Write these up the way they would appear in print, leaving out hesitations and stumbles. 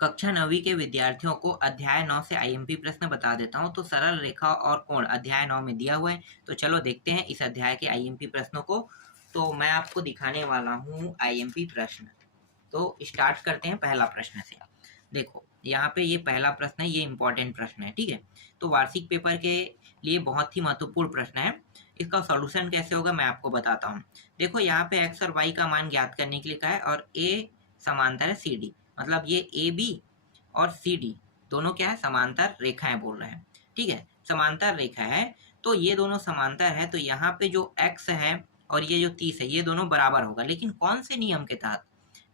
कक्षा 9वीं के विद्यार्थियों को अध्याय 9 से आईएमपी प्रश्न बता देता हूँ। तो सरल रेखा और कोण अध्याय 9 में दिया हुआ है। तो चलो देखते हैं इस अध्याय के आईएमपी प्रश्नों को। तो मैं आपको दिखाने वाला हूँ आईएमपी प्रश्न। तो स्टार्ट करते हैं पहला प्रश्न से। देखो यहाँ पे ये पहला प्रश्न है, ये इंपॉर्टेंट प्रश्न है, ठीक है। तो वार्षिक पेपर के लिए बहुत ही महत्वपूर्ण प्रश्न है। इसका सॉल्यूशन कैसे होगा मैं आपको बताता हूँ। देखो यहाँ पे एक्स और वाई का मान ज्ञात करने के लिए कहा है और ए समांतर है सी डी, मतलब ये ए बी और सी डी दोनों क्या है, समांतर रेखाएं बोल रहे हैं, ठीक है। समांतर रेखा है तो ये दोनों समांतर है, तो यहाँ पे जो x है और ये जो 30 है ये दोनों बराबर होगा, लेकिन कौन से नियम के तहत?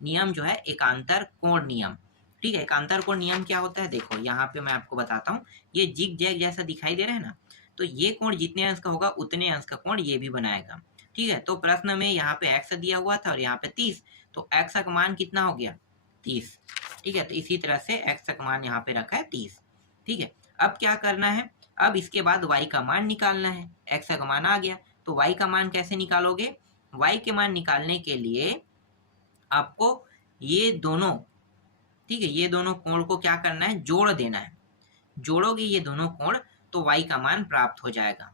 नियम जो है एकांतर कोण नियम, ठीक है। एकांतर कोण नियम क्या होता है, देखो यहाँ पे मैं आपको बताता हूँ। ये जिग जैग जैसा दिखाई दे रहा है ना, तो ये कोण जितने अंश का होगा उतने अंश का कोण ये भी बनाएगा, ठीक है। तो प्रश्न में यहाँ पे x दिया हुआ था और यहाँ पे 30, तो x का मान कितना हो गया, 30, ठीक है। तो इसी तरह से x का मान यहाँ पे रखा है 30, ठीक है। अब क्या करना है, अब इसके बाद y का मान निकालना है। x का मान आ गया, तो y का मान कैसे निकालोगे? y के मान निकालने के लिए आपको ये दोनों, ठीक है, ये दोनों कोण को क्या करना है, जोड़ देना है। जोड़ोगे ये दोनों कोण तो y का मान प्राप्त हो जाएगा।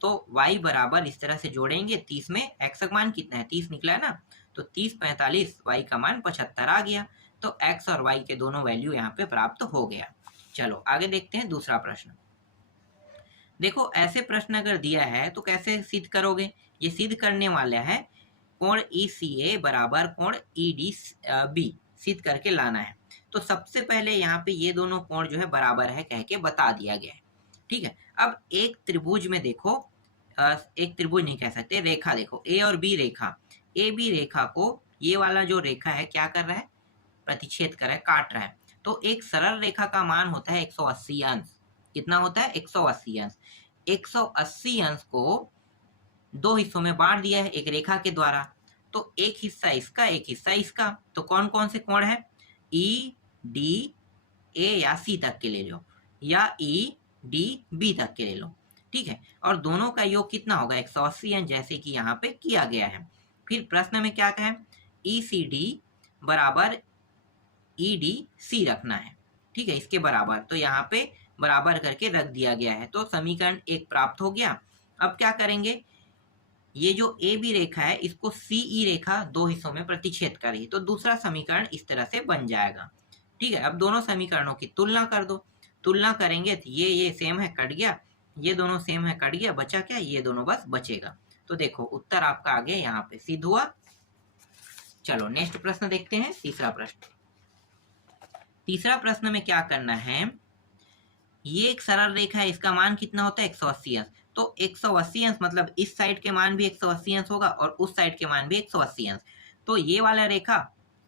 तो y बराबर इस तरह से जोड़ेंगे, 30 में x का मान कितना है, 30 निकला है ना, तो 30 45, y का मान 75 आ गया। तो x और y के दोनों वैल्यू यहाँ पे प्राप्त हो गया। चलो आगे देखते हैं दूसरा प्रश्न। देखो ऐसे प्रश्न अगर दिया है तो कैसे सिद्ध करोगे? ये सिद्ध करने वाला है कोण ECA बराबर कोण EDB सिद्ध करके लाना है। तो सबसे पहले यहाँ पे ये दोनों कोण जो है बराबर है कह के बता दिया गया है, ठीक है। अब एक त्रिभुज में देखो, एक त्रिभुज नहीं कह सकते, रेखा देखो, ए और बी रेखा, ए बी रेखा को ये वाला जो रेखा है क्या कर रहा है, प्रतिच्छेद कर रहा है, काट रहा है। तो एक सरल रेखा का मान होता है 180 अंश। कितना होता है, 180 अंश। 180 अंश को दो हिस्सों में बांट दिया है एक रेखा के द्वारा, तो एक हिस्सा इसका एक हिस्सा इसका। तो कौन कौन से कोण है, ई डी ए या सी तक के ले लो, या ई डी बी तक के ले लो, ठीक है। और दोनों का योग कितना होगा, 180 अंश, जैसे कि यहाँ पे किया गया है। फिर प्रश्न में क्या कहें, ई सी डी बराबर ई डी सी रखना है, ठीक है, इसके बराबर। तो यहाँ पे बराबर करके रख दिया गया है, तो समीकरण एक प्राप्त हो गया। अब क्या करेंगे, ये जो ए बी रेखा है इसको सी ई रेखा दो हिस्सों में प्रतिच्छेद करेगी, तो दूसरा समीकरण इस तरह से बन जाएगा, ठीक है। अब दोनों समीकरणों की तुलना कर दो। तुलना करेंगे तो ये सेम है, कट गया, ये दोनों सेम है, कट गया, बचा क्या, ये दोनों बस बचेगा। तो देखो उत्तर आपका आ गया, यहाँ पे सिद्ध हुआ। चलो नेक्स्ट प्रश्न देखते हैं, तीसरा प्रश्न। तीसरा प्रश्न में क्या करना है, ये एक सरल रेखा है, इसका मान कितना होता है, 180 अंश। तो 180 अंश मतलब इस साइड के मान भी 180 अंश होगा और उस साइड के मान भी 180 अंश। तो ये वाला रेखा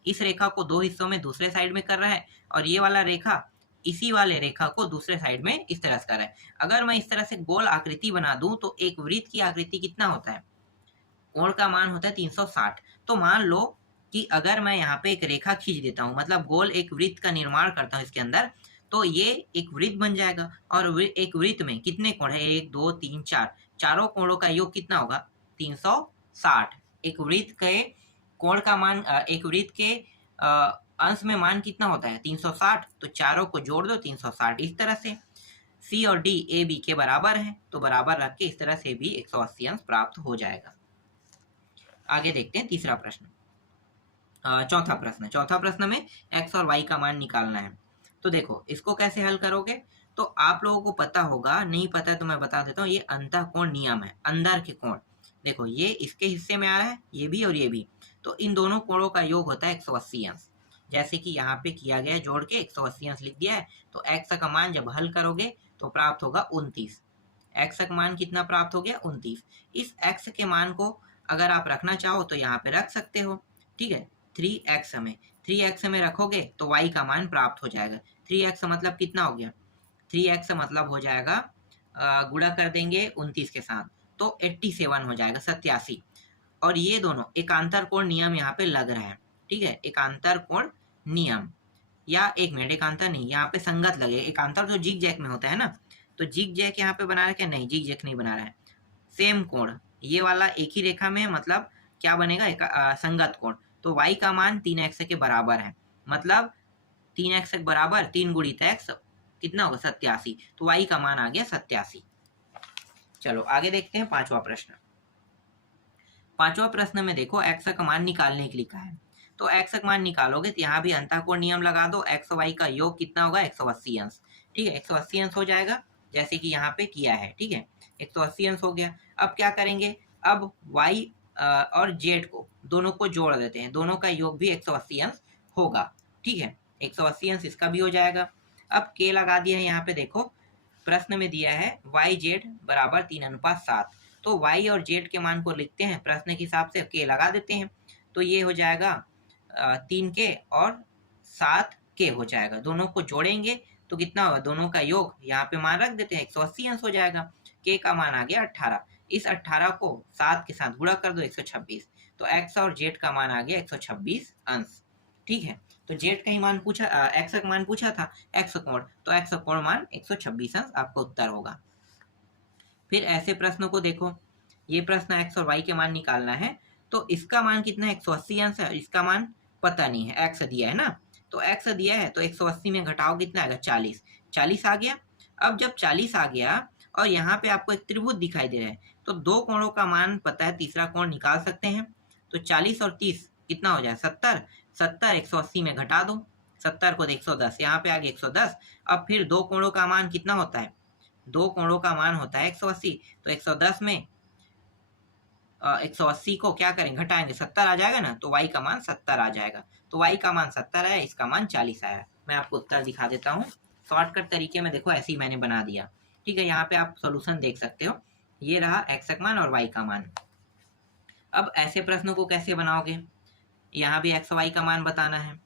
इस रेखा को दो हिस्सों में दूसरे साइड में कर रहा है और ये वाला रेखा इसी वाले रेखा को दूसरे साइड में इस तरह से कर रहा है। अगर मैं इस तरह से गोल आकृति बना दूं तो एक वृत्त की आकृति कितना होता है, कोण का मान होता है 360। तो मान लो कि अगर मैं यहाँ पे एक रेखा खींच देता हूँ, मतलब गोल एक वृत्त का निर्माण करता हूँ इसके अंदर, तो ये एक वृत्त बन जाएगा। और एक वृत्त में कितने कोण है, 1 2 3 4, चारों कोणों का योग कितना होगा, 360। एक वृत्त के कोण का मान, एक वृत्त के अंश में मान कितना होता है, 360। तो चारों को जोड़ दो, 360। इस तरह से सी और डी ए बी के बराबर है, तो बराबर रख के इस तरह से भी 180 अंश प्राप्त हो जाएगा। आगे देखते हैं तीसरा प्रश्न, चौथा प्रश्न। चौथा प्रश्न में x और y का मान निकालना है। तो देखो इसको कैसे हल करोगे, तो आप लोगों को पता होगा, नहीं पता है तो मैं बता देता हूँ। ये अंतःकोण नियम है, अंदर के कोण। देखो ये इसके हिस्से में आ रहा है, ये भी और ये भी, तो इन दोनों कोणों का योग होता है 180 अंश। जैसे कि यहाँ पे किया गया है, जोड़ के 180 अंश लिख दिया है। तो x का मान जब हल करोगे तो प्राप्त होगा 29। x का मान कितना प्राप्त हो गया, 29। इस x के मान को अगर आप रखना चाहो तो यहाँ पे रख सकते हो, ठीक है। 3x में 3x में रखोगे तो y का मान प्राप्त हो जाएगा। 3x मतलब कितना हो गया, 3x मतलब हो जाएगा, गुणा कर देंगे 29 के साथ तो 87 हो जाएगा, 87। और ये दोनों एकांतर कोण नियम यहाँ पे लग रहा है, ठीक है। एकांतर कोण नियम, या एक मिनट, एकांतर नहीं, यहाँ पे संगत लगे। एकांतर तो जिग जैक में होता है ना, तो जिग जैक यहाँ पे बना रहा है क्या, नहीं, जिग जैक नहीं बना रहा है। सेम कोण, ये वाला एक ही रेखा में है, मतलब क्या बनेगा, संगत कोण। तो y का मान 3x के बराबर है, मतलब 3x बराबर 3 गुणित x कितना होगा 87, तो y का मान आ गया 87। चलो आगे देखते हैं पांचवा प्रश्न। पांचवा प्रश्न में देखो x का मान निकालने के लिए कहा है, तो x का मान निकालोगे तो यहाँ भी अंतःकोण नियम लगा दो, x y का योग कितना होगा 180 अंश। ठीक है, 180 अंश हो जाएगा जैसे कि यहाँ पे किया है। ठीक है, 180 अंश हो गया। अब क्या करेंगे, अब y और z को दोनों को जोड़ देते हैं, दोनों का योग भी 180 अंश होगा। ठीक है, 180 अंश इसका भी हो जाएगा। अब k लगा दिया है, यहाँ पे देखो प्रश्न में दिया है YZ बराबर 3:7, तो y और z के मान को लिखते हैं प्रश्न के हिसाब से, k लगा देते हैं, तो ये हो जाएगा 3k और 7k हो जाएगा। दोनों को जोड़ेंगे तो कितना होगा, दोनों का योग यहाँ पे मान रख देते हैं, 180 अंश हो जाएगा। k का मान आ गया 18, इस 18 को 7 के साथ गुणा कर दो 126, तो x और z का मान आ गया 126 अंश। ठीक है, तो z का ही मान पूछा, x का मान पूछा था, x कोण, तो x कोण मान 126 अंश आपका उत्तर होगा। फिर ऐसे प्रश्नों को देखो, ये प्रश्न x और y के मान निकालना है, तो इसका मान कितना है 180 अंश है, इसका मान पता नहीं है, x दिया है ना, तो x दिया है तो 180 में घटाओ कितना आएगा 40, 40 आ गया। अब जब 40 आ गया और यहाँ पे आपको एक त्रिभुज दिखाई दे रहा है, तो दो कोणों का मान पता है, तीसरा कोण निकाल सकते हैं। तो 40 और 30 कितना हो जाए 70, 70 180 में घटा दो, 70 को 110, यहाँ पे आ गया 110। अब फिर दो कोणों का मान कितना होता है, दो कोणों का मान होता है 180, तो 110 में 180 को क्या करेंगे घटाएंगे, 70 आ जाएगा ना, तो y का मान 70 आ जाएगा। तो y का मान 70 आया, इसका मान 40 आया। मैं आपको उत्तर दिखा देता हूँ शॉर्टकट तरीके में, देखो ऐसे ही मैंने बना दिया। ठीक है, यहाँ पे आप सोल्यूशन देख सकते हो, ये रहा x का मान और y का मान। अब ऐसे प्रश्नों को कैसे बनाओगे, यहाँ भी x y का मान बताना है,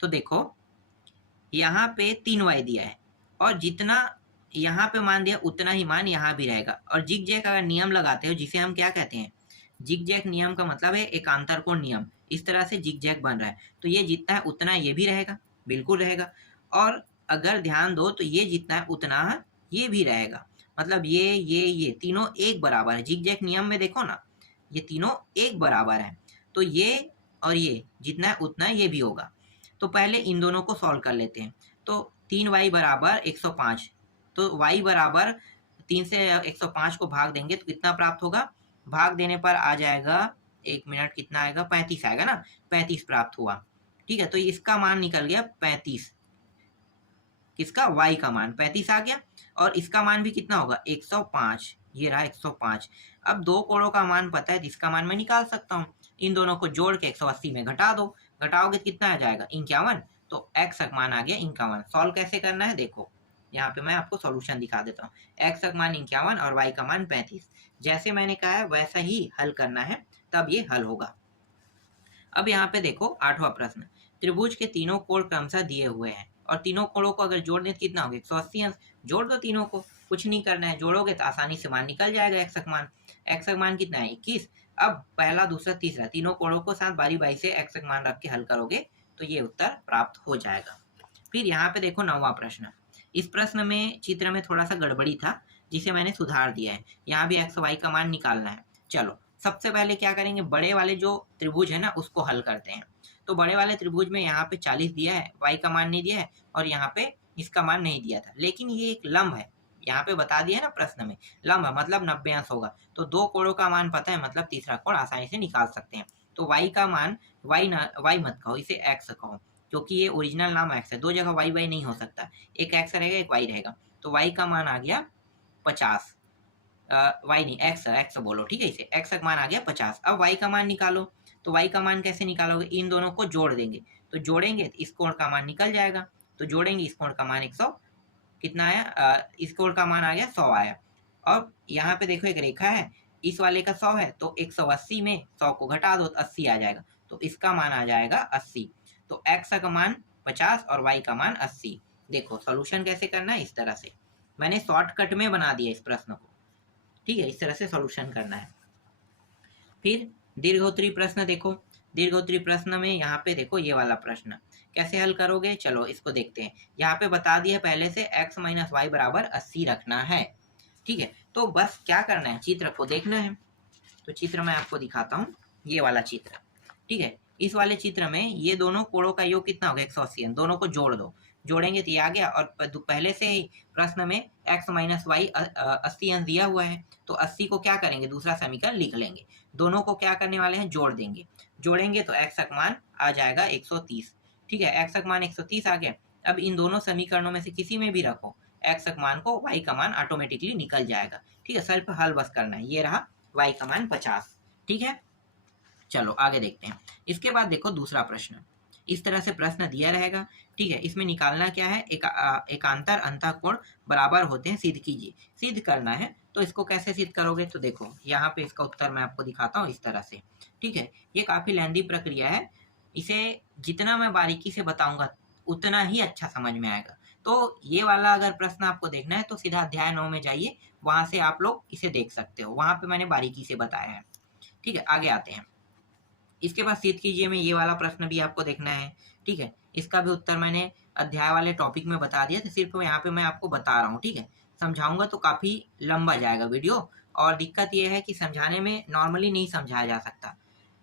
तो देखो यहाँ पे 3y दिया है और जितना यहाँ पे मान दिया उतना ही मान यहाँ भी रहेगा। और जिग जैग अगर नियम लगाते हो, जिसे हम क्या कहते हैं, जिग जैग नियम का मतलब है एकांतर कोण नियम, इस तरह से जिग जैग बन रहा है, तो ये जितना है उतना ये भी रहेगा, बिल्कुल रहेगा। और अगर ध्यान दो तो ये जितना है उतना ये भी रहेगा, मतलब ये तीनों एक बराबर है। जिग जैग नियम में देखो ना, ये तीनों एक बराबर है, तो ये और ये जितना है उतना ये भी होगा। तो पहले इन दोनों को सॉल्व कर लेते हैं। तो 3y बराबर 105, तो y बराबर 3 से 105 को भाग देंगे तो कितना प्राप्त होगा, भाग देने पर आ जाएगा, एक मिनट कितना आएगा 35 आएगा ना, 35 प्राप्त हुआ। ठीक है, तो इसका मान निकल गया 35, किसका, y का मान 35 आ गया। और इसका मान भी कितना होगा 105, ये रहा 105। अब दो कोणों का मान पता है, इसका मान मैं निकाल सकता हूँ, इन दोनों को जोड़ के 180 में घटा दो, घटाओगे तो कितना आ जाएगा 51, तो x का मान आ गया 51। सॉल्व कैसे करना है देखो, यहाँ पे मैं आपको सॉल्यूशन दिखा देता हूँ। x का मान 51 और y का मान 35, जैसे मैंने कहा है वैसा ही हल करना है, तब ये हल होगा। अब यहाँ पे देखो आठवां प्रश्न, त्रिभुज के तीनों कोण क्रमशः दिए हुए हैं और तीनों कोणों को अगर जोड़ दें तो कितना होगा 180 अंश। जोड़ दो तीनों को, कुछ नहीं करना है, जोड़ोगे तो आसानी से मान निकल जाएगा। x का मान, x का मान कितना है 21। अब पहला दूसरा तीसरा तीनों कोणों को साथ बारी बारी से x का मान रख के हल करोगे तो ये उत्तर प्राप्त हो जाएगा। फिर यहाँ पे देखो नौवां प्रश्न, इस प्रश्न में चित्र में थोड़ा सा गड़बड़ी था जिसे मैंने सुधार दिया है। यहाँ भी x y का मान निकालना है। चलो सबसे पहले क्या करेंगे, बड़े वाले जो त्रिभुज है ना उसको हल करते हैं। तो बड़े वाले त्रिभुज में यहाँ पे 40 दिया है, y का मान नहीं दिया है और यहाँ पे इसका मान नहीं दिया था, लेकिन ये एक लंब है, यहाँ पे बता दिया है ना प्रश्न में, लंब है मतलब 90 अंश होगा। तो दो कोणों का मान पता है, मतलब तीसरा कोण आसानी से निकाल सकते हैं। तो y का मान, y मत कहो, इसे x कहो, क्योंकि ये ओरिजिनल नाम x है, दो जगह y नहीं हो सकता, एक x रहेगा एक y रहेगा। तो y का मान आ गया 50, y नहीं x बोलो, ठीक है, इसे x का मान आ गया 50। अब y का मान निकालो, तो y का मान कैसे निकालोगे, इन दोनों को जोड़ देंगे, तो जोड़ेंगे तो इस कोण का मान निकल जाएगा, तो जोड़ेंगे इस कोण का मान 100 कितना आया, इस कोण का मान आ गया 100 आया। और यहाँ पे देखो एक रेखा है, इस वाले का 100 है, तो 180 में 100 को घटा दो तो 80 आ जाएगा, तो इसका मान आ जाएगा 80। तो x का मान 50 और y का मान 80। देखो सॉल्यूशन कैसे करना है, इस तरह से मैंने शॉर्टकट में बना दिया इस प्रश्न को, ठीक है, इस तरह से सॉल्यूशन करना है। फिर दीर्घोत्तरी प्रश्न देखो, दीर्घोत्तरी प्रश्न में यहाँ पे देखो ये वाला प्रश्न कैसे हल करोगे, चलो इसको देखते हैं। यहाँ पे बता दिया पहले से x माइनस वाई बराबर 80 रखना है, ठीक है। तो बस क्या करना है, चित्र को देखना है। तो चित्र मैं आपको दिखाता हूँ, ये वाला चित्र, ठीक है। इस वाले चित्र में ये दोनों कोणों का योग कितना होगा 180, दोनों को जोड़ दो, जोड़ेंगे तो ये आ गया। और पहले से ही प्रश्न में x माइनस वाई 80 अंश दिया हुआ है, तो 80 को क्या करेंगे, दूसरा समीकरण लिख लेंगे, दोनों को क्या करने वाले हैं, जोड़ देंगे, जोड़ेंगे तो x का मान आ जाएगा 130। ठीक है, x का मान 130 आ गया। अब इन दोनों समीकरणों में से किसी में भी रखो x का मान को, y का मान ऑटोमेटिकली निकल जाएगा। ठीक है, सिर्फ हल बस करना है। ये रहा y का मान 50। ठीक है, चलो आगे देखते हैं। इसके बाद देखो दूसरा प्रश्न, इस तरह से प्रश्न दिया रहेगा। ठीक है, इसमें निकालना क्या है, एकांतर अंतःकोण बराबर होते हैं सिद्ध कीजिए, सिद्ध करना है। तो इसको कैसे सिद्ध करोगे, तो देखो यहाँ पे इसका उत्तर मैं आपको दिखाता हूँ इस तरह से। ठीक है, ये काफी लेंदी प्रक्रिया है, इसे जितना मैं बारीकी से बताऊंगा उतना ही अच्छा समझ में आएगा। तो ये वाला अगर प्रश्न आपको देखना है तो सीधा अध्याय 9 में जाइए, वहां से आप लोग इसे देख सकते हो, वहां पे मैंने बारीकी से बताया है। ठीक है, आगे आते हैं। इसके बाद सिद्ध कीजिए में ये वाला प्रश्न भी आपको देखना है। ठीक है, इसका भी उत्तर मैंने अध्याय वाले टॉपिक में बता दिया, तो सिर्फ यहाँ पे मैं आपको बता रहा हूँ। ठीक है, समझाऊंगा तो काफी लंबा जाएगा वीडियो, और दिक्कत ये है कि समझाने में नॉर्मली नहीं समझाया जा सकता,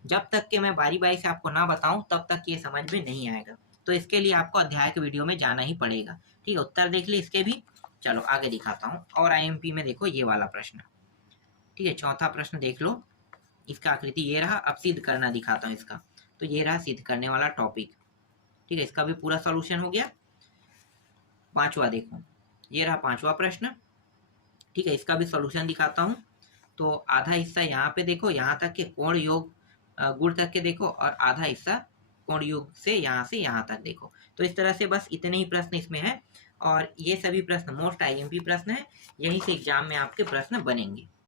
जब तक कि मैं बारी बारी से आपको ना बताऊं तब तक ये समझ में नहीं आएगा। तो इसके लिए आपको अध्याय के वीडियो में जाना ही पड़ेगा। ठीक है, उत्तर देख लिए इसके भी। चलो आगे दिखाता हूँ। और आईएमपी में देखो ये वाला प्रश्न। ठीक है, चौथा प्रश्न देख लो, इसका आकृति ये रहा। अब सिद्ध करना दिखाता हूँ इसका। तो ये रहा सिद्ध करने वाला टॉपिक। ठीक है, इसका भी पूरा सॉल्यूशन हो गया। पांचवा देखो, ये रहा पांचवा प्रश्न। ठीक है, इसका भी सॉल्यूशन दिखाता हूँ। तो आधा हिस्सा यहाँ पे देखो, यहाँ तक के कोण योग गुण तक के देखो, और आधा हिस्सा कोण योग से यहाँ तक देखो। तो इस तरह से बस इतने ही प्रश्न इसमें है, और ये सभी प्रश्न मोस्ट आईएमपी प्रश्न है, यहीं से एग्जाम में आपके प्रश्न बनेंगे।